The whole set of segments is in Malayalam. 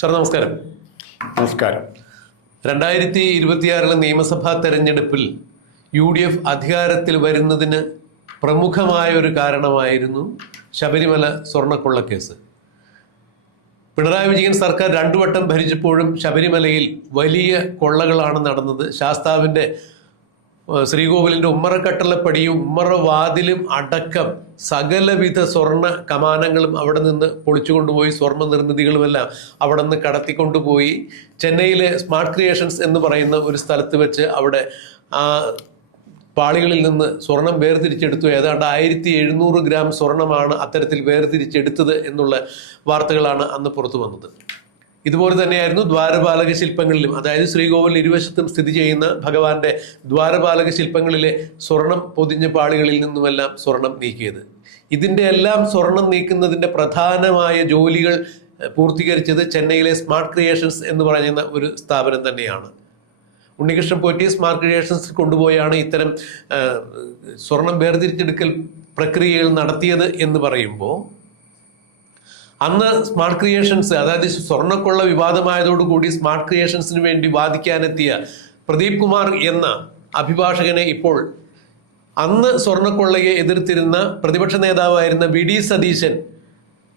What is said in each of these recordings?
സാർ നമസ്കാരം. നമസ്കാരം. 2026 നിയമസഭാ തെരഞ്ഞെടുപ്പിൽ UDF അധികാരത്തിൽ വരുന്നതിന് പ്രമുഖമായ ഒരു കാരണമായിരുന്നു ശബരിമല സ്വർണ്ണക്കൊള്ളക്കേസ്. പിണറായി വിജയൻ സർക്കാർ 2 വട്ടം ഭരിച്ചപ്പോഴും ശബരിമലയിൽ വലിയ കൊള്ളകളാണ് നടന്നത്. ശാസ്താവിൻ്റെ ശ്രീകോവിലിൻ്റെ ഉമ്മറക്കട്ടളപ്പടിയും ഉമ്മറ വാതിലും അടക്കം സകലവിധ സ്വർണ്ണ കമാനങ്ങളും അവിടെ നിന്ന് പൊളിച്ചുകൊണ്ടുപോയി, സ്വർണ്ണ നിർമ്മിതികളുമെല്ലാം അവിടെ നിന്ന് കടത്തിക്കൊണ്ടുപോയി ചെന്നൈയിലെ സ്മാർട്ട് ക്രിയേഷൻസ് എന്ന് പറയുന്ന ഒരു സ്ഥലത്ത് വെച്ച് അവിടെ ആ പാളികളിൽ നിന്ന് സ്വർണം വേർതിരിച്ചെടുത്തു. ഏതാണ്ട് 1700 ഗ്രാം സ്വർണമാണ് അത്തരത്തിൽ വേർതിരിച്ചെടുത്തത് എന്നുള്ള വാർത്തകളാണ് അന്ന് പുറത്തു വന്നത്. ഇതുപോലെ തന്നെയായിരുന്നു ദ്വാരപാലക ശില്പങ്ങളിലും, അതായത് ശ്രീകോവിൽ ഇരുവശത്തും സ്ഥിതി ചെയ്യുന്ന ഭഗവാന്റെ ദ്വാരപാലക ശില്പങ്ങളിലെ സ്വർണം പൊതിഞ്ഞ പാളികളിൽ നിന്നുമെല്ലാം സ്വർണം നീക്കിയത്. ഇതിൻ്റെ എല്ലാം സ്വർണം നീക്കുന്നതിൻ്റെ പ്രധാനമായ ജോലികൾ പൂർത്തീകരിച്ചത് ചെന്നൈയിലെ സ്മാർട്ട് ക്രിയേഷൻസ് എന്ന് പറയുന്ന ഒരു സ്ഥാപനം തന്നെയാണ്. ഉണ്ണികൃഷ്ണൻ പോറ്റി സ്മാർട്ട് ക്രിയേഷൻസ് കൊണ്ടുപോയാണ് ഇത്തരം സ്വർണം വേർതിരിച്ചെടുക്കൽ പ്രക്രിയകൾ നടത്തിയത് എന്ന് പറയുമ്പോൾ, അന്ന് സ്മാർട്ട് ക്രിയേഷൻസ്, അതായത് സ്വർണ്ണക്കൊള്ള വിവാദമായതോടുകൂടി സ്മാർട്ട് ക്രിയേഷൻസിന് വേണ്ടി വാദിക്കാനെത്തിയ പ്രദീപ് കുമാർ എന്ന അഭിഭാഷകനെ ഇപ്പോൾ അന്ന് സ്വർണ്ണക്കൊള്ളയെ എതിർത്തിരുന്ന പ്രതിപക്ഷ നേതാവായിരുന്ന VD സതീശൻ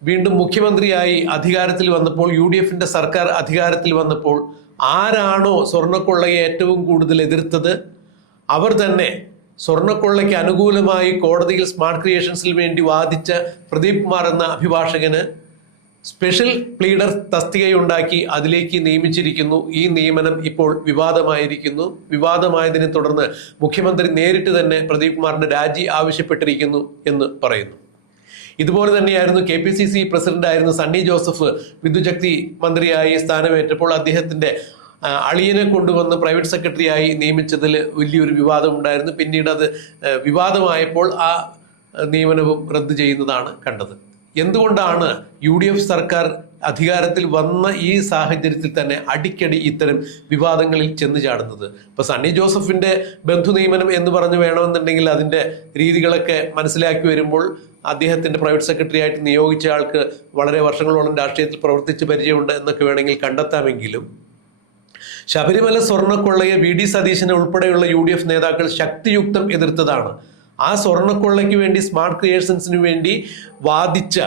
വീണ്ടും മുഖ്യമന്ത്രിയായി അധികാരത്തിൽ വന്നപ്പോൾ, UDFന്റെ സർക്കാർ അധികാരത്തിൽ വന്നപ്പോൾ ആരാണോ സ്വർണ്ണക്കൊള്ളയെ ഏറ്റവും കൂടുതൽ എതിർത്തത് അവർ തന്നെ സ്വർണ്ണക്കൊള്ളയ്ക്ക് അനുകൂലമായി കോടതിയിൽ സ്മാർട്ട് ക്രിയേഷൻസിൽ വേണ്ടി വാദിച്ച പ്രദീപ് കുമാർ എന്ന അഭിഭാഷകന് സ്പെഷ്യൽ പ്ലീഡർ തസ്തികയുണ്ടാക്കി അതിലേക്ക് നിയമിച്ചിരിക്കുന്നു. ഈ നിയമനം ഇപ്പോൾ വിവാദമായിരിക്കുന്നു. വിവാദമായതിനെ തുടർന്ന് മുഖ്യമന്ത്രി നേരിട്ട് തന്നെ പ്രദീപ് കുമാറിന്റെ രാജി ആവശ്യപ്പെട്ടിരിക്കുന്നു എന്ന് പറയുന്നു. ഇതുപോലെ തന്നെയായിരുന്നു KPCC പ്രസിഡന്റായിരുന്ന സണ്ണി ജോസഫ് വിദ്യുച്ഛക്തി മന്ത്രിയായി സ്ഥാനമേറ്റപ്പോൾ അദ്ദേഹത്തിന്റെ അളിയനെ കൊണ്ടുവന്ന് പ്രൈവറ്റ് സെക്രട്ടറിയായി നിയമിച്ചതിൽ വലിയൊരു വിവാദം ഉണ്ടായിരുന്നു. പിന്നീട് അത് വിവാദമായപ്പോൾ ആ നിയമനവും റദ്ദ് ചെയ്യുന്നതാണ് കണ്ടത്. എന്തുകൊണ്ടാണ് UDF സർക്കാർ അധികാരത്തിൽ വന്ന ഈ സാഹചര്യത്തിൽ തന്നെ അടിക്കടി ഇത്തരം വിവാദങ്ങളിൽ ചെന്ന് ചാടുന്നത്? ഇപ്പൊ സണ്ണി ജോസഫിന്റെ ബന്ധു നിയമനം എന്ന് പറഞ്ഞു വേണമെന്നുണ്ടെങ്കിൽ അതിന്റെ രീതികളൊക്കെ മനസ്സിലാക്കി വരുമ്പോൾ അദ്ദേഹത്തിന്റെ പ്രൈവറ്റ് സെക്രട്ടറി ആയിട്ട് നിയോഗിച്ച ആൾക്ക് വളരെ വർഷങ്ങളോളം രാഷ്ട്രീയത്തിൽ പ്രവർത്തിച്ച് പരിചയമുണ്ട് എന്നൊക്കെ വേണമെങ്കിൽ കണ്ടെത്താമെങ്കിലും, ശബരിമല സ്വർണ്ണക്കൊള്ളയെ VD സതീശനെ ഉൾപ്പെടെയുള്ള UDF നേതാക്കൾ ശക്തിയുക്തം എതിർത്തതാണ്. ആ സ്വർണ്ണക്കൊള്ളയ്ക്ക് വേണ്ടി സ്മാർട്ട് ക്രിയേഷൻസിന് വേണ്ടി വാദിച്ച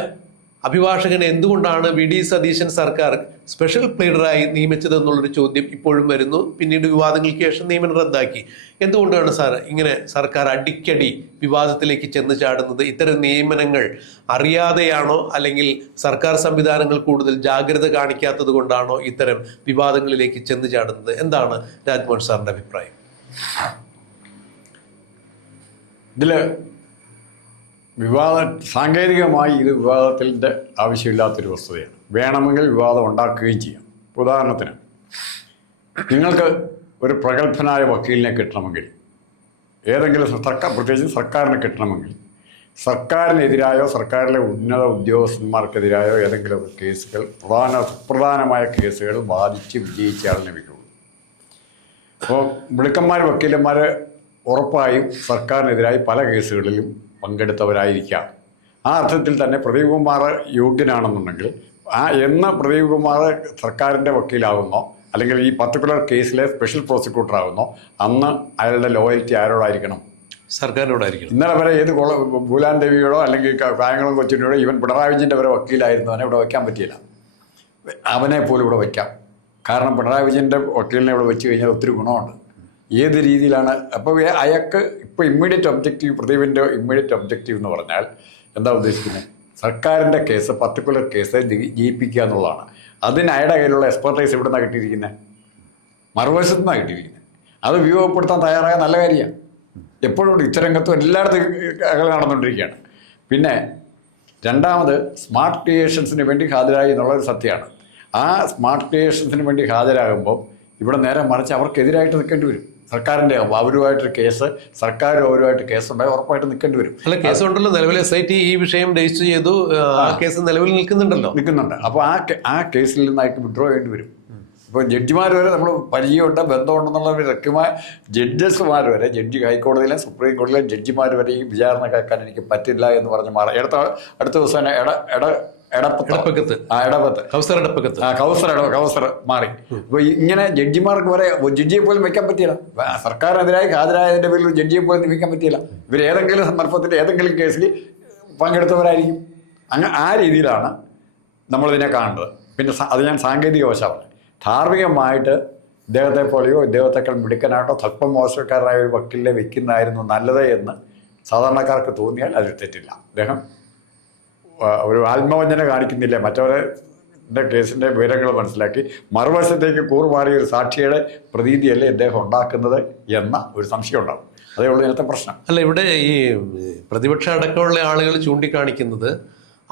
അഭിഭാഷകനെ എന്തുകൊണ്ടാണ് VD സതീശൻ സർക്കാർ സ്പെഷ്യൽ പ്ലീഡറായി നിയമിച്ചതെന്നുള്ളൊരു ചോദ്യം ഇപ്പോഴും വരുന്നു. പിന്നീട് വിവാദങ്ങൾക്ക് ശേഷം നിയമനം റദ്ദാക്കി. എന്തുകൊണ്ടാണ് സാർ ഇങ്ങനെ സർക്കാർ അടിക്കടി വിവാദത്തിലേക്ക് ചെന്ന് ചാടുന്നത്? ഇത്തരം നിയമനങ്ങൾ അറിയാതെയാണോ, അല്ലെങ്കിൽ സർക്കാർ സംവിധാനങ്ങൾ കൂടുതൽ ജാഗ്രത കാണിക്കാത്തത് കൊണ്ടാണോ ഇത്തരം വിവാദങ്ങളിലേക്ക് ചെന്ന് ചാടുന്നത്? എന്താണ് രാജ്മോഹൻ സാറിൻ്റെ അഭിപ്രായം? ഇതിൽ സാങ്കേതികമായി ഇത് വിവാദത്തിൻ്റെ ആവശ്യമില്ലാത്തൊരു വസ്തുതയാണ്. വേണമെങ്കിൽ വിവാദം ഉണ്ടാക്കുകയും ചെയ്യാം. ഉദാഹരണത്തിന്, നിങ്ങൾക്ക് ഒരു പ്രഗത്ഭനായ വക്കീലിനെ കിട്ടണമെങ്കിൽ, ഏതെങ്കിലും പ്രത്യേകിച്ച് സർക്കാരിനെ കിട്ടണമെങ്കിൽ, സർക്കാരിനെതിരായോ സർക്കാരിലെ ഉന്നത ഉദ്യോഗസ്ഥന്മാർക്കെതിരായോ ഏതെങ്കിലും കേസുകൾ, സുപ്രധാനമായ കേസുകൾ വാദിച്ച് വിജയിച്ചയാൾ ലഭിക്കുള്ളൂ. അപ്പോൾ മിടുക്കന്മാർ വക്കീലന്മാർ ഉറപ്പായും സർക്കാരിനെതിരായി പല കേസുകളിലും പങ്കെടുത്തവരായിരിക്കാം. ആ അർത്ഥത്തിൽ തന്നെ പ്രദീപ് കുമാർ യോഗ്യനാണെന്നുണ്ടെങ്കിൽ പ്രദീപ് കുമാർ സർക്കാരിൻ്റെ വക്കീലാകുന്നോ അല്ലെങ്കിൽ ഈ പർട്ടിക്കുലർ കേസിലെ സ്പെഷ്യൽ പ്രോസിക്യൂട്ടർ ആകുന്നോ അന്ന് അയാളുടെ ലോയൽറ്റി ആരോടായിരിക്കണം? സർക്കാരിനോടായിരിക്കണം. ഇന്നലെ വരെ ഏത് ഭൂലാൻ ദേവിയോടോ അല്ലെങ്കിൽ കായംകുളം കൊച്ചിനോടോ ഈവൻ പിണറായി വിജയൻ്റെ വരെ വക്കീലായിരുന്നവനെ ഇവിടെ വയ്ക്കാൻ പറ്റിയില്ല. അവനെ പോലും ഇവിടെ വയ്ക്കാം. കാരണം പിണറായി വിജയൻ്റെ വക്കീലിനെ ഇവിടെ വെച്ച് കഴിഞ്ഞാൽ ഒത്തിരി ഗുണമുണ്ട്. ഏത് രീതിയിലാണ്? അപ്പോൾ അയാൾക്ക് ഇപ്പോൾ ഇമ്മീഡിയറ്റ് ഒബ്ജക്റ്റീവ്, പ്രദീപിൻ്റെ ഇമ്മീഡിയറ്റ് ഒബ്ജക്റ്റീവ് എന്ന് പറഞ്ഞാൽ എന്താ ഉദ്ദേശിക്കുന്നത്? സർക്കാരിൻ്റെ കേസ്, പർട്ടിക്കുലർ കേസ് ജയിപ്പിക്കുക എന്നുള്ളതാണ്. അതിന് അയാളുടെ കയ്യിലുള്ള എക്സ്പെർട്ടൈസ് എവിടെ നിന്നാണ് കിട്ടിയിരിക്കുന്നത്? മറുവശത്തു നിന്നാണ് കിട്ടിയിരിക്കുന്നത്. അത് ഉപയോഗപ്പെടുത്താൻ തയ്യാറായ നല്ല കാര്യമാണ്. എപ്പോഴും ഇത്തരംഗത്തും എല്ലായിടത്തും നടന്നുകൊണ്ടിരിക്കുകയാണ്. പിന്നെ രണ്ടാമത്, സ്മാർട്ട് ക്രിയേഷൻസിന് വേണ്ടി ഹാജരായി എന്നുള്ളൊരു സത്യമാണ്. ആ സ്മാർട്ട് ക്രിയേഷൻസിന് വേണ്ടി ഹാജരാകുമ്പോൾ ഇവിടെ നേരെ മറിച്ച് അവർക്കെതിരായിട്ട് നിൽക്കേണ്ടി വരും. സർക്കാരിൻ്റെ അവരുമായിട്ടൊരു കേസ്, സർക്കാരും അവരുമായിട്ട് കേസുണ്ടായി ഉറപ്പായിട്ട് നിൽക്കേണ്ടി വരും. അല്ല, കേസുണ്ടല്ലോ, നിലവിൽ SIT ഈ വിഷയം രജിസ്റ്റർ ചെയ്തു. ആ കേസ് നിലവിൽ നിൽക്കുന്നുണ്ട്. അപ്പോൾ ആ കേസിൽ നിന്നായിട്ട് വിഡ്രോ ചെയ്യേണ്ടി വരും. ഇപ്പോൾ ജഡ്ജിമാർ വരെ നമ്മൾ പരിചയമുണ്ട്, ബന്ധമുണ്ടെന്നുള്ള വ്യക്തമായ ജഡ്ജസ്മാർ വരെ, ഹൈക്കോടതിയിലെ സുപ്രീം കോടതിയിലെ ജഡ്ജിമാർ വരെ ഈ വിചാരണ കേൾക്കാൻ എനിക്ക് പറ്റില്ല എന്ന് പറഞ്ഞ് അടുത്ത ദിവസം എടപ്പക്കത്ത് കൗസർ മാറി. അപ്പൊ ഇങ്ങനെ ജഡ്ജിമാർക്ക് വരെ ജഡ്ജിയെ പോലും വെക്കാൻ പറ്റിയില്ല. സർക്കാരിനെതിരായി ഹാജരായതിന്റെ പേരിൽ ജഡ്ജിയെ പോലും നിയമിക്കാൻ പറ്റിയില്ല. ഇവർ ഏതെങ്കിലും സന്ദർഭത്തിൽ ഏതെങ്കിലും കേസിൽ പങ്കെടുത്തവരായിരിക്കും. ആ രീതിയിലാണ് നമ്മളിതിനെ കാണുന്നത്. പിന്നെ അത് ഞാൻ സാങ്കേതിക വശമാണ്. ധാർമ്മികമായിട്ട് ഇദ്ദേഹത്തെ പോലെയോ ഇദ്ദേഹത്തെക്കാൾ മിടുക്കനായിട്ടോ സ്വല്പം മോശക്കാരനായ ഒരു വക്കീലിനെ വെക്കുന്നതായിരുന്നു നല്ലത് എന്ന് സാധാരണക്കാർക്ക് തോന്നിയാൽ അതിൽ തെറ്റില്ല. അദ്ദേഹം ഒരു ആത്മവഞ്ചന കാണിക്കുന്നില്ല, മറ്റവരുടെ കേസിൻ്റെ വിവരങ്ങൾ മനസ്സിലാക്കി മറുവശത്തേക്ക് കൂറുമാറിയ ഒരു സാക്ഷിയുടെ പ്രതീതിയല്ലേ ഇദ്ദേഹം ഉണ്ടാക്കുന്നത് എന്ന ഒരു സംശയം ഉണ്ടാകും. അതേ ഉള്ളൂ ഇതിനകത്തെ പ്രശ്നം. അല്ല, ഇവിടെ ഈ പ്രതിപക്ഷ അടക്കമുള്ള ആളുകൾ ചൂണ്ടിക്കാണിക്കുന്നത്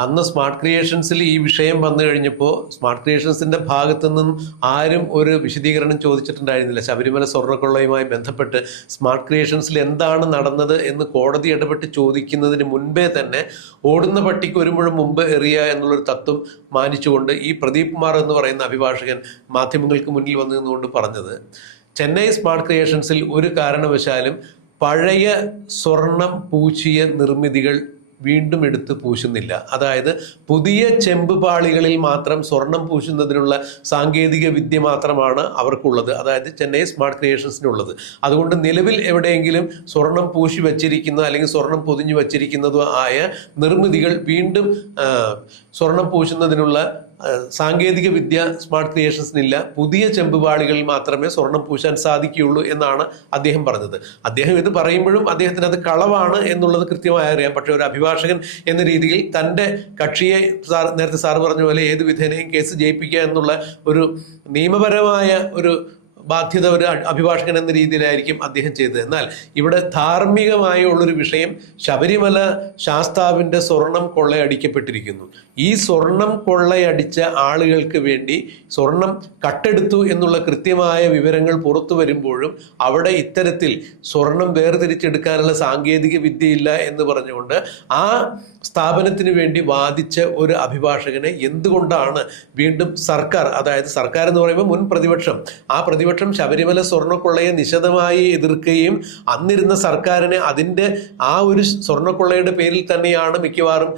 അന്ന് സ്മാർട്ട് ക്രിയേഷൻസിൽ ഈ വിഷയം വന്നു കഴിഞ്ഞപ്പോൾ സ്മാർട്ട് ക്രിയേഷൻസിൻ്റെ ഭാഗത്തു നിന്നും ആരും ഒരു വിശദീകരണം ചോദിച്ചിട്ടുണ്ടായിരുന്നില്ല. ശബരിമല സ്വർണ്ണക്കൊള്ളയുമായി ബന്ധപ്പെട്ട് സ്മാർട്ട് ക്രിയേഷൻസിൽ എന്താണ് നടന്നത് എന്ന് കോടതി ഇടപെട്ട് ചോദിക്കുന്നതിന് മുൻപേ തന്നെ ഓടുന്ന പട്ടിക്ക് ഒരു മുഴം മുമ്പ് എറിയുക എന്നുള്ളൊരു തത്വം മാനിച്ചുകൊണ്ട് ഈ പ്രദീപ് കുമാർ എന്ന് പറയുന്ന അഭിഭാഷകൻ മാധ്യമങ്ങൾക്ക് മുന്നിൽ വന്നു നിന്നുകൊണ്ട് പറഞ്ഞത്, ചെന്നൈ സ്മാർട്ട് ക്രിയേഷൻസിൽ ഒരു കാരണവശാലും പഴയ സ്വർണം പൂശിയ നിർമ്മിതികൾ വീണ്ടും എടുത്ത് പൂശുന്നില്ല. അതായത് പുതിയ ചെമ്പുപാളികളിൽ മാത്രം സ്വർണം പൂശുന്നതിനുള്ള സാങ്കേതിക വിദ്യ മാത്രമാണ് അവർക്കുള്ളത്, അതായത് ചെന്നൈ സ്മാർട്ട് ക്രിയേഷൻസിനുള്ളത്. അതുകൊണ്ട് നിലവിൽ എവിടെയെങ്കിലും സ്വർണം പൂശി വച്ചിരിക്കുന്ന അല്ലെങ്കിൽ സ്വർണം പൊതിഞ്ഞു വച്ചിരിക്കുന്നതോ ആയ നിർമ്മിതികൾ വീണ്ടും സ്വർണം പൂശുന്നതിനുള്ള സാങ്കേതിക വിദ്യ സ്മാർട്ട് ക്രിയേഷൻസിനില്ല. പുതിയ ചെമ്പുപാളികളിൽ മാത്രമേ സ്വർണം പൂശാൻ സാധിക്കുകയുള്ളൂ എന്നാണ് അദ്ദേഹം പറഞ്ഞത്. അദ്ദേഹം ഇത് പറയുമ്പോഴും അദ്ദേഹത്തിന് അത് കളവാണ് എന്നുള്ളത് കൃത്യമായി അറിയാം. പക്ഷേ ഒരു അഭിഭാഷകൻ എന്ന രീതിയിൽ തൻ്റെ കക്ഷിയെ നേരത്തെ സാർ പറഞ്ഞ പോലെ ഏത് വിധേനയും കേസ് ജയിപ്പിക്കുക എന്നുള്ള ഒരു നിയമപരമായ ഒരു ബാധ്യത ഒരു അഭിഭാഷകൻ എന്ന രീതിയിലായിരിക്കും അദ്ദേഹം ചെയ്തത്. എന്നാൽ ഇവിടെ ധാർമ്മികമായ ഉള്ളൊരു വിഷയം, ശബരിമല ശാസ്താവിൻ്റെ സ്വർണം കൊള്ളയടിക്കപ്പെട്ടിരിക്കുന്നു. ഈ സ്വർണം കൊള്ളയടിച്ച ആളുകൾക്ക് വേണ്ടി സ്വർണം കട്ടെടുത്തു എന്നുള്ള കൃത്യമായ വിവരങ്ങൾ പുറത്തു വരുമ്പോഴും അവിടെ ഇത്തരത്തിൽ സ്വർണം വേർതിരിച്ചെടുക്കാനുള്ള സാങ്കേതിക വിദ്യയില്ല എന്ന് പറഞ്ഞുകൊണ്ട് ആ സ്ഥാപനത്തിന് വേണ്ടി വാദിച്ച ഒരു അഭിഭാഷകനെ എന്തുകൊണ്ടാണ് വീണ്ടും സർക്കാർ, അതായത് സർക്കാർ എന്ന് പറയുമ്പോൾ മുൻ പ്രതിപക്ഷം, ആ പ്രതിപക്ഷം ശബരിമല സ്വർണ്ണക്കൊള്ളയെ നിശിതമായി എതിർക്കുകയും അന്നിരുന്ന സർക്കാരിനെ അതിൻ്റെ ആ ഒരു സ്വർണ്ണക്കൊള്ളയുടെ പേരിൽ തന്നെയാണ് മിക്കവാറും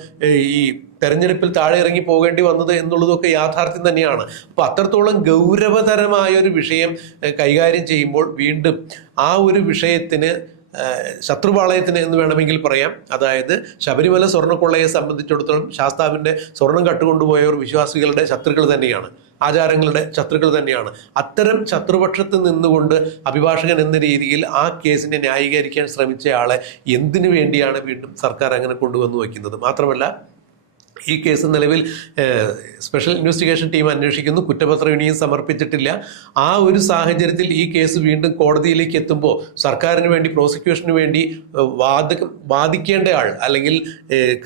ഈ തെരഞ്ഞെടുപ്പിൽ താഴെ ഇറങ്ങി പോകേണ്ടി വന്നത് എന്നുള്ളതൊക്കെ യാഥാർത്ഥ്യം തന്നെയാണ്. അപ്പോൾ അത്രത്തോളം ഗൗരവതരമായ ഒരു വിഷയം കൈകാര്യം ചെയ്യുമ്പോൾ വീണ്ടും ആ ഒരു വിഷയത്തിന് ശത്രുപാളയത്തിന് എന്ന് വേണമെങ്കിൽ പറയാം. അതായത് ശബരിമല സ്വർണ്ണക്കൊള്ളയെ സംബന്ധിച്ചിടത്തോളം ശാസ്താവിൻ്റെ സ്വർണം കട്ടുകൊണ്ടുപോയവർ വിശ്വാസികളുടെ ശത്രുക്കൾ തന്നെയാണ്, ആചാരങ്ങളുടെ ശത്രുക്കൾ തന്നെയാണ്. അത്തരം ശത്രുപക്ഷത്ത് നിന്നുകൊണ്ട് അഭിഭാഷകൻ എന്ന രീതിയിൽ ആ കേസിനെ ന്യായീകരിക്കാൻ ശ്രമിച്ച ആളെ എന്തിനു വേണ്ടിയാണ് വീണ്ടും സർക്കാർ അങ്ങനെ കൊണ്ടുവന്നു വയ്ക്കുന്നത്? മാത്രമല്ല ഈ കേസ് നിലവിൽ സ്പെഷ്യൽ ഇൻവെസ്റ്റിഗേഷൻ ടീം അന്വേഷിക്കുന്നു, കുറ്റപത്രം ഇനിയും സമർപ്പിച്ചിട്ടില്ല. ആ ഒരു സാഹചര്യത്തിൽ ഈ കേസ് വീണ്ടും കോടതിയിലേക്ക് എത്തുമ്പോൾ സർക്കാരിന് വേണ്ടി, പ്രോസിക്യൂഷന് വേണ്ടി വാദിക്കേണ്ട ആൾ അല്ലെങ്കിൽ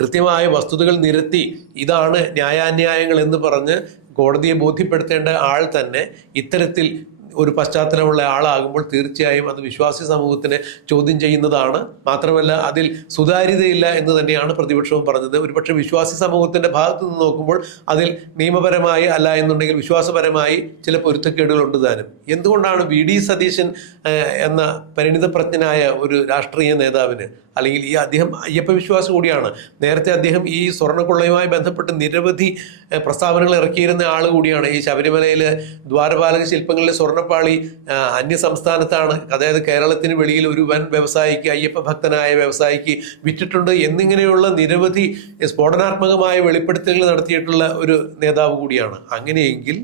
കൃത്യമായ വസ്തുതകൾ നിരത്തി ഇതാണ് ന്യായാന്യായങ്ങൾ എന്ന് പറഞ്ഞ് കോടതിയെ ബോധ്യപ്പെടുത്തേണ്ട ആൾ തന്നെ ഇത്തരത്തിൽ ഒരു പശ്ചാത്തലമുള്ള ആളാകുമ്പോൾ തീർച്ചയായും അത് വിശ്വാസി സമൂഹത്തിനെ ചോദ്യം ചെയ്യുന്നതാണ്. മാത്രമല്ല അതിൽ സുതാര്യതയില്ല എന്ന് തന്നെയാണ് പ്രതിപക്ഷവും പറഞ്ഞത്. ഒരുപക്ഷെ വിശ്വാസി സമൂഹത്തിൻ്റെ ഭാഗത്തു നിന്ന് നോക്കുമ്പോൾ അതിൽ നിയമപരമായി അല്ല എന്നുണ്ടെങ്കിൽ വിശ്വാസപരമായി ചില പൊരുത്തക്കേടുകളുണ്ട് താനും. എന്തുകൊണ്ടാണ് വി.ഡി. സതീശൻ എന്ന പരിണിതപ്രജ്ഞനായ ഒരു രാഷ്ട്രീയ നേതാവിന്, അല്ലെങ്കിൽ ഈ അദ്ദേഹം അയ്യപ്പ വിശ്വാസി കൂടിയാണ്, നേരത്തെ അദ്ദേഹം ഈ സ്വർണ്ണക്കൊള്ളയുമായി ബന്ധപ്പെട്ട് നിരവധി പ്രസ്താവനകൾ ഇറക്കിയിരുന്ന ആൾ കൂടിയാണ്. ഈ ശബരിമലയിലെ ദ്വാരപാലക ശില്പങ്ങളിലെ സ്വർണ്ണപ്പാളി അന്യ സംസ്ഥാനത്താണ്, അതായത് കേരളത്തിന് വെളിയിൽ ഒരു വൻ വ്യവസായിക്ക്, അയ്യപ്പ ഭക്തനായ വ്യവസായിക്ക് വിറ്റിട്ടുണ്ട് എന്നിങ്ങനെയുള്ള നിരവധി സ്ഫോടനാത്മകമായ വെളിപ്പെടുത്തലുകൾ നടത്തിയിട്ടുള്ള ഒരു നേതാവ് കൂടിയാണ്. അങ്ങനെയെങ്കിൽ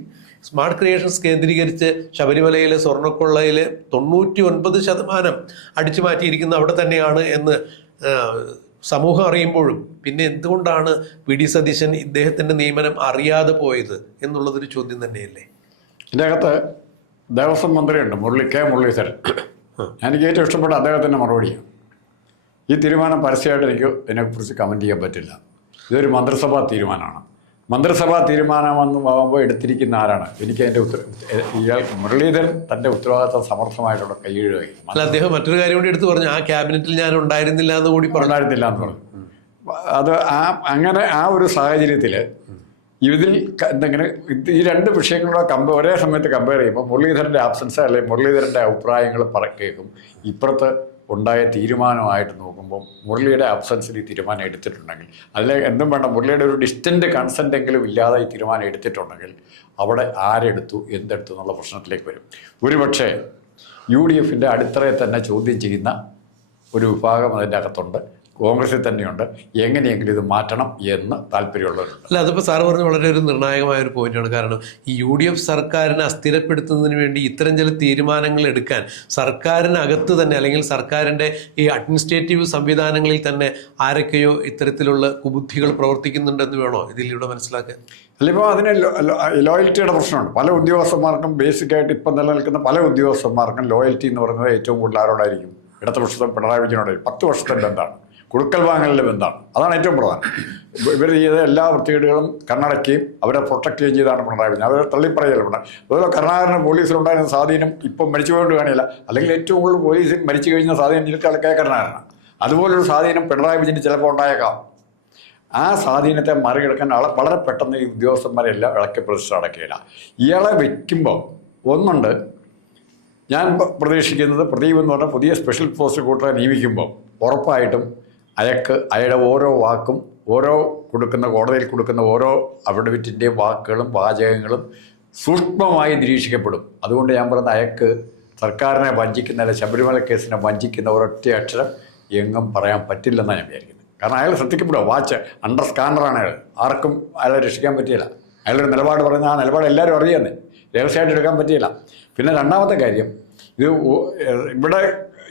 സ്മാർട്ട് ക്രിയേഷൻസ് കേന്ദ്രീകരിച്ച് ശബരിമലയിലെ സ്വർണ്ണക്കൊള്ളയിൽ 99% അടിച്ചു മാറ്റിയിരിക്കുന്ന അവിടെ തന്നെയാണ് എന്ന് സമൂഹം അറിയുമ്പോഴും പിന്നെ എന്തുകൊണ്ടാണ് വി.ഡി. സതീശൻ ഇദ്ദേഹത്തിൻ്റെ നിയമനം അറിയാതെ പോയത് എന്നുള്ളതൊരു ചോദ്യം തന്നെയല്ലേ? ഇതിനകത്ത് ദേവസ്വം മന്ത്രിയുണ്ട്, മുരളീധരൻ. എനിക്ക് ഏറ്റവും ഇഷ്ടപ്പെട്ട അദ്ദേഹത്തിൻ്റെ മറുപടിയാണ്. ഈ തീരുമാനം പരസ്യമായിട്ട് എനിക്ക് ഇതിനെക്കുറിച്ച് കമൻറ്റ് ചെയ്യാൻ പറ്റില്ല. ഇതൊരു മന്ത്രിസഭാ തീരുമാനമാണ്. മന്ത്രിസഭാ തീരുമാനമെന്ന് ആകുമ്പോൾ എടുത്തിരിക്കുന്ന ആരാണ്? എനിക്ക് അതിൻ്റെ ഇയാൾ മുരളീധരൻ തൻ്റെ ഉത്തരവാദിത്തം സമർത്ഥമായിട്ടുള്ള കൈയ്യഴുകയും. അല്ല, അദ്ദേഹം മറ്റൊരു കാര്യം കൂടി എടുത്തു പറഞ്ഞു, ആ ക്യാബിനറ്റിൽ ഞാൻ ഉണ്ടായിരുന്നില്ല എന്ന് കൂടി ഉണ്ടായിരുന്നില്ല എന്ന് പറഞ്ഞു. അത് അങ്ങനെ ആ ഒരു സാഹചര്യത്തിൽ ഇതിൽ എന്തെങ്കിലും ഈ രണ്ട് വിഷയങ്ങളുടെ ഒരേ സമയത്ത് കമ്പയർ ചെയ്യുമ്പോൾ മുരളീധരൻ്റെ ആബ്സൻസ് അല്ലെങ്കിൽ മുരളീധരൻ്റെ അഭിപ്രായങ്ങൾ കേൾക്കും. ഇപ്പുറത്ത് ഉണ്ടായ തീരുമാനമായിട്ട് നോക്കുമ്പോൾ മുരളിയുടെ അബ്സൻസിൽ ഈ തീരുമാനം എടുത്തിട്ടുണ്ടെങ്കിൽ, അല്ലെങ്കിൽ എന്തും വേണ്ട മുരളിയുടെ ഒരു ഡിസ്റ്റൻറ്റ് കൺസെൻ്റ് എങ്കിലും ഇല്ലാതെ ഈ തീരുമാനം എടുത്തിട്ടുണ്ടെങ്കിൽ അവിടെ ആരെടുത്തു എന്തെടുത്തു എന്നുള്ള പ്രശ്നത്തിലേക്ക് വരും. ഒരുപക്ഷെ UDF അടിത്തറയെ തന്നെ ചോദ്യം ചെയ്യുന്ന ഒരു വിഭാഗം അതിൻ്റെ അകത്തുണ്ട്, കോൺഗ്രസിൽ തന്നെയുണ്ട്. എങ്ങനെയെങ്കിലും ഇത് മാറ്റണം എന്ന് താല്പര്യമുള്ളവരുണ്ട്. അല്ല, അതിപ്പോൾ സാറ് പറഞ്ഞ വളരെ ഒരു നിർണായകമായ ഒരു പോയിന്റാണ്. കാരണം ഈ UDF സർക്കാരിനെ അസ്ഥിരപ്പെടുത്തുന്നതിന് വേണ്ടി ഇത്തരം ചില തീരുമാനങ്ങൾ എടുക്കാൻ സർക്കാരിനകത്ത് തന്നെ, അല്ലെങ്കിൽ സർക്കാരിൻ്റെ ഈ അഡ്മിനിസ്ട്രേറ്റീവ് സംവിധാനങ്ങളിൽ തന്നെ ആരൊക്കെയോ ഇത്തരത്തിലുള്ള കുബുദ്ധികൾ പ്രവർത്തിക്കുന്നുണ്ടെന്ന് വേണോ ഇതിലൂടെ മനസ്സിലാക്കാൻ? അല്ല, ഇപ്പോൾ അതിന് ലോയൽറ്റിയുടെ പ്രശ്നമുണ്ട്. പല ഉദ്യോഗസ്ഥന്മാർക്കും ബേസിക്കായിട്ട് ഇപ്പം നിലനിൽക്കുന്ന പല ഉദ്യോഗസ്ഥന്മാർക്കും ലോയൽറ്റി എന്ന് പറയുന്നത് ഏറ്റവും കൂടുതൽ ആരോടായിരിക്കും? ഇടതുപക്ഷത്തെ പിണറായി വിജയനോടായിരിക്കും. 10 വർഷത്തെ ബന്ധമാണ്, കൊടുക്കൽ വാങ്ങലിൻ്റെ ബന്ധമാണ്. അതാണ് ഏറ്റവും പ്രധാനം. ഇവർ ചെയ്ത എല്ലാ വൃത്തികേടുകളും കണ്ണടക്കുകയും അവരെ പ്രൊട്ടക്ട് ചെയ്യുകയും ചെയ്താണ് പിണറായി വിജയൻ. അവരെ തള്ളിപ്പറയല്ല പിണറായി. അതുപോലെ കരുണാകരന് പോലീസിലുണ്ടായിരുന്ന സ്വാധീനം ഇപ്പം മരിച്ചു പോയിട്ട് കാണില്ല. അല്ലെങ്കിൽ ഏറ്റവും കൂടുതൽ പോലീസിൽ മരിച്ചു കഴിഞ്ഞ സ്വാധീനം ചില കരുണാകരനാണ്. അതുപോലൊരു സ്വാധീനം പിണറായി വിജയന് ചിലപ്പോൾ ഉണ്ടായേക്കാം. ആ സ്വാധീനത്തെ മറികടക്കാൻ വളരെ പെട്ടെന്ന് ഈ ഉദ്യോഗസ്ഥന്മാരെല്ലാം ഇളക്കി പ്രതിഷ്ഠ അടക്കുകയില്ല. ഇയാളെ വയ്ക്കുമ്പോൾ ഒന്നുണ്ട്, ഞാൻ പ്രതീക്ഷിക്കുന്നത് പ്രദീപ് എന്ന് പറഞ്ഞാൽ പുതിയ സ്പെഷ്യൽ പ്രോസിക്യൂട്ടറെ നിയമിക്കുമ്പോൾ ഉറപ്പായിട്ടും അയാളുടെ ഓരോ വാക്കും, ഓരോ കോടതിയിൽ കൊടുക്കുന്ന ഓരോ അഫിഡവിറ്റിൻ്റെയും വാക്കുകളും വാചകങ്ങളും സൂക്ഷ്മമായി നിരീക്ഷിക്കപ്പെടും. അതുകൊണ്ട് ഞാൻ പറയുന്നത് അയാൾക്ക് സർക്കാരിനെ വഞ്ചിക്കുന്ന, ശബരിമല കേസിനെ വഞ്ചിക്കുന്ന ഒരൊറ്റ അക്ഷരം എങ്ങും പറയാൻ പറ്റില്ലെന്നാണ് ഞാൻ വിചാരിക്കുന്നത്. കാരണം അയാൾ ശ്രദ്ധിക്കപ്പെടുക, വാച്ച് അണ്ടർ സ്കാനറാണ് അയാൾ. ആർക്കും അയാളെ രക്ഷിക്കാൻ പറ്റിയില്ല. അയാളൊരു നിലപാട് പറയുന്ന ആ നിലപാട് എല്ലാവരും അറിയാന്നേ, രഹസ്യമായിട്ട് എടുക്കാൻ പറ്റിയില്ല. പിന്നെ രണ്ടാമത്തെ കാര്യം, ഇത് ഇവിടെ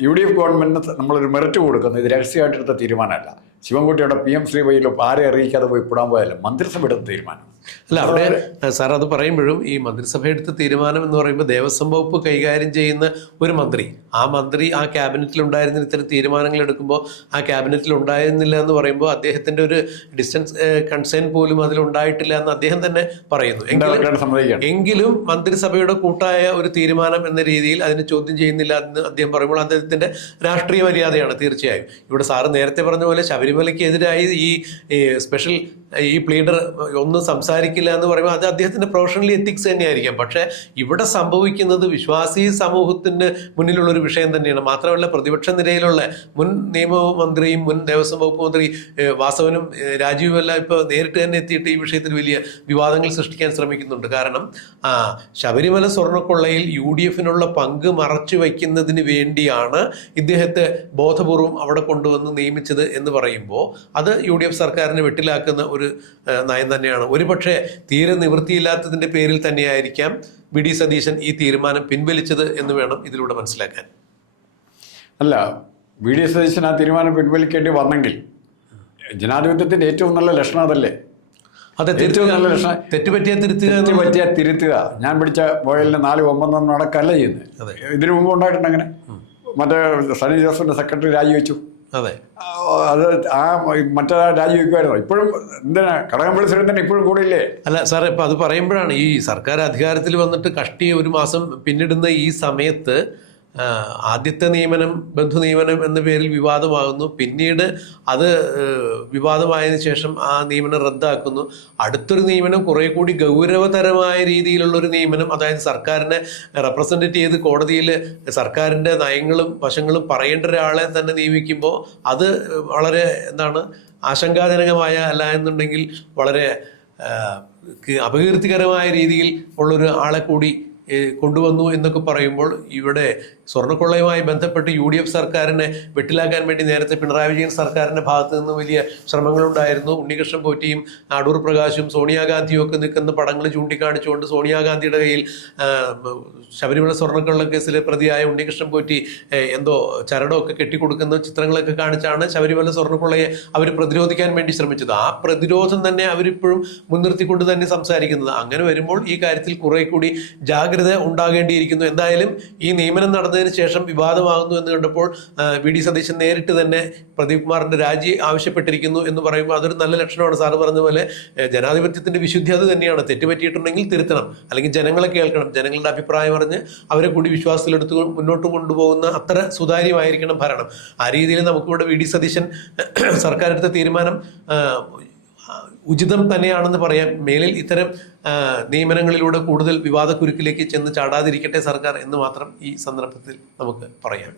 UDF ഗവൺമെൻറ്റിന് നമ്മളൊരു മെറിറ്റ് കൊടുക്കുന്നത് ഇത് രഹസ്യമായിട്ടെടുത്ത തീരുമാനമല്ല. ശിവൻകുട്ടിയുടെ PM ശ്രീവയിലോ ആരെ അറിയിക്കാതെ പോയി വിടാൻ പോയല്ല, മന്ത്രിസഭ എടുത്ത തീരുമാനം. അല്ല, അവിടെ സാർ അത് പറയുമ്പോഴും ഈ മന്ത്രിസഭ എടുത്ത തീരുമാനം എന്ന് പറയുമ്പോൾ ദേവസ്വം വകുപ്പ് കൈകാര്യം ചെയ്യുന്ന ഒരു മന്ത്രി, ആ മന്ത്രി ആ ക്യാബിനറ്റിൽ ഉണ്ടായിരുന്ന ഇത്തരം തീരുമാനങ്ങൾ എടുക്കുമ്പോൾ ആ ക്യാബിനറ്റിൽ ഉണ്ടായിരുന്നില്ല എന്ന് പറയുമ്പോൾ അദ്ദേഹത്തിൻ്റെ ഒരു ഡിസ്റ്റൻസ് കൺസേൺ പോലും അതിലുണ്ടായിട്ടില്ല എന്ന് അദ്ദേഹം തന്നെ പറയുന്നു. എങ്കിലും മന്ത്രിസഭയുടെ കൂട്ടായ ഒരു തീരുമാനം എന്ന രീതിയിൽ അതിനെ ചോദ്യം ചെയ്യുന്നില്ല എന്ന് അദ്ദേഹം പറയുമ്പോൾ അദ്ദേഹത്തിൻ്റെ രാഷ്ട്രീയ മര്യാദയാണ് തീർച്ചയായും. ഇവിടെ സാറ് നേരത്തെ പറഞ്ഞ പോലെ ശബരിമലയ്ക്കെതിരായി ഈ സ്പെഷ്യൽ ഈ പ്ലീഡർ ഒന്നും സംസാരിക്കില്ല എന്ന് പറയുമ്പോൾ അത് അദ്ദേഹത്തിൻ്റെ പ്രൊഫഷണൽ എത്തിക്സ് തന്നെയായിരിക്കാം. പക്ഷേ ഇവിടെ സംഭവിക്കുന്നത് വിശ്വാസി സമൂഹത്തിന് മുന്നിലുള്ളൊരു വിഷയം തന്നെയാണ്. മാത്രമല്ല, പ്രതിപക്ഷ നിരയിലുള്ള മുൻ നിയമമന്ത്രിയും മുൻ ദേവസ്വം വകുപ്പ് മന്ത്രി വാസവനും രാജീവും എല്ലാം ഇപ്പോൾ നേരിട്ട് തന്നെ എത്തിയിട്ട് ഈ വിഷയത്തിൽ വലിയ വിവാദങ്ങൾ സൃഷ്ടിക്കാൻ ശ്രമിക്കുന്നുണ്ട്. കാരണം ശബരിമല സ്വർണ്ണക്കൊള്ളയിൽ UDFനുള്ള പങ്ക് മറച്ചു വയ്ക്കുന്നതിന് വേണ്ടിയാണ് ഇദ്ദേഹത്തെ ബോധപൂർവം അവിടെ കൊണ്ടുവന്ന് നിയമിച്ചത് എന്ന് പറയുമ്പോൾ അത് UDF സർക്കാരിനെ വെട്ടിലാക്കുന്ന ഒരു നയം തന്നെയാണ്. ഒരുപക്ഷെ തീരെ നിവൃത്തിയില്ലാത്തതിൻ്റെ പേരിൽ തന്നെയായിരിക്കാം VD സതീശൻ ഈ തീരുമാനം പിൻവലിച്ചത് എന്ന് വേണം ഇതിലൂടെ മനസ്സിലാക്കാൻ. അല്ല, VD സതീശൻ ആ തീരുമാനം പിൻവലിക്കേണ്ടി വന്നെങ്കിൽ ജനാധിപത്യത്തിൻ്റെ ഏറ്റവും നല്ല ലക്ഷണം അതല്ലേ? അതെ, ഏറ്റവും നല്ല ലക്ഷണം തെറ്റുപറ്റിയാൽ തിരുത്തുക. ഞാൻ പിടിച്ച പോയലിന് 4-9 നടക്കല്ല ചെയ്യുന്നത്. ഇതിനു മുമ്പ് ഉണ്ടായിട്ടുണ്ട് അങ്ങനെ. മറ്റേ സണ്ണി ജോസഫിൻ്റെ സെക്രട്ടറി രാജിവെച്ചു. അതെ, അത് ആ മറ്റേ രാജിവെക്കുമായിരുന്നു. ഇപ്പോഴും എന്തിനാ കടകംപള്ളി സുരേന്ദ്രൻ ഇപ്പോഴും കൂടിയില്ലേ? അല്ല സാറേ, ഇപ്പം അത് പറയുമ്പോഴാണ് ഈ സർക്കാർ അധികാരത്തിൽ വന്നിട്ട് കഷ്ടി 1 മാസം പിന്നിടുന്ന ഈ സമയത്ത് ആദ്യത്തെ നിയമനം ബന്ധു നിയമനം എന്ന പേരിൽ വിവാദമാകുന്നു. പിന്നീട് അത് വിവാദമായതിനു ശേഷം ആ നിയമനം റദ്ദാക്കുന്നു. അടുത്തൊരു നിയമനം കുറെ കൂടി ഗൗരവതരമായ രീതിയിലുള്ളൊരു നിയമനം, അതായത് സർക്കാരിനെ റെപ്രസെൻറ്റേറ്റ് ചെയ്ത് കോടതിയിൽ സർക്കാരിൻ്റെ നയങ്ങളും വശങ്ങളും പറയേണ്ട ഒരാളെ തന്നെ നിയമിക്കുമ്പോൾ അത് വളരെ ആശങ്കാജനകമായ, അല്ല എന്നുണ്ടെങ്കിൽ വളരെ അപകീർത്തികരമായ രീതിയിൽ ഉള്ളൊരു ആളെ കൂടി കൊണ്ടുവന്നു എന്നൊക്കെ പറയുമ്പോൾ ഇവിടെ സ്വർണ്ണക്കൊള്ളയുമായി ബന്ധപ്പെട്ട് UDF സർക്കാരിനെ വെട്ടിലാക്കാൻ വേണ്ടി നേരത്തെ പിണറായി വിജയൻ സർക്കാരിൻ്റെ ഭാഗത്ത് നിന്ന് വലിയ ശ്രമങ്ങളുണ്ടായിരുന്നു. ഉണ്ണികൃഷ്ണൻ പോറ്റിയും അടൂർ പ്രകാശും സോണിയാഗാന്ധിയും ഒക്കെ നിൽക്കുന്ന പടങ്ങൾ ചൂണ്ടിക്കാണിച്ചുകൊണ്ട് സോണിയാഗാന്ധിയുടെ കയ്യിൽ ശബരിമല സ്വർണ്ണക്കൊള്ള കേസിലെ പ്രതിയായ ഉണ്ണികൃഷ്ണൻ പോറ്റി എന്തോ ചരടമൊക്കെ കെട്ടിക്കൊടുക്കുന്ന ചിത്രങ്ങളൊക്കെ കാണിച്ചാണ് ശബരിമല സ്വർണ്ണക്കൊള്ളയെ അവർ പ്രതിരോധിക്കാൻ വേണ്ടി ശ്രമിച്ചത്. ആ പ്രതിരോധം തന്നെ അവരിപ്പോഴും മുൻനിർത്തിക്കൊണ്ട് തന്നെ സംസാരിക്കുന്നത്. അങ്ങനെ വരുമ്പോൾ ഈ കാര്യത്തിൽ കുറെ കൂടി ജാഗ്രത ഉണ്ടാകേണ്ടിയിരിക്കുന്നു. എന്തായാലും ഈ നിയമനം നടന്നതിന് ശേഷം വിവാദമാകുന്നു എന്ന് കണ്ടപ്പോൾ VD സതീശൻ നേരിട്ട് തന്നെ പ്രദീപ് കുമാറിന്റെ രാജി ആവശ്യപ്പെട്ടിരിക്കുന്നു എന്ന് പറയുമ്പോൾ അതൊരു നല്ല ലക്ഷണമാണ്. സാറ് പറഞ്ഞ പോലെ ജനാധിപത്യത്തിന്റെ വിശുദ്ധി അത് തന്നെയാണ്. തെറ്റുപറ്റിയിട്ടുണ്ടെങ്കിൽ തിരുത്തണം, അല്ലെങ്കിൽ ജനങ്ങളെ കേൾക്കണം, ജനങ്ങളുടെ അഭിപ്രായം അറിഞ്ഞ് അവരെ കൂടി വിശ്വാസത്തിലെടുത്ത് മുന്നോട്ട് കൊണ്ടുപോകുന്ന അത്ര സുതാര്യമായിരിക്കണം ഭരണം. ആ രീതിയിൽ നമുക്കിവിടെ VD സതീശൻ സർക്കാർ എടുത്ത തീരുമാനം ഉചിതം തന്നെയാണെന്ന് പറയാം. മേലിൽ ഇത്തരം നിയമനങ്ങളിലൂടെ കൂടുതൽ വിവാദക്കുരുക്കിലേക്ക് ചെന്ന് ചാടാതിരിക്കട്ടെ സർക്കാർ എന്ന് മാത്രം ഈ സന്ദർഭത്തിൽ നമുക്ക് പറയാം.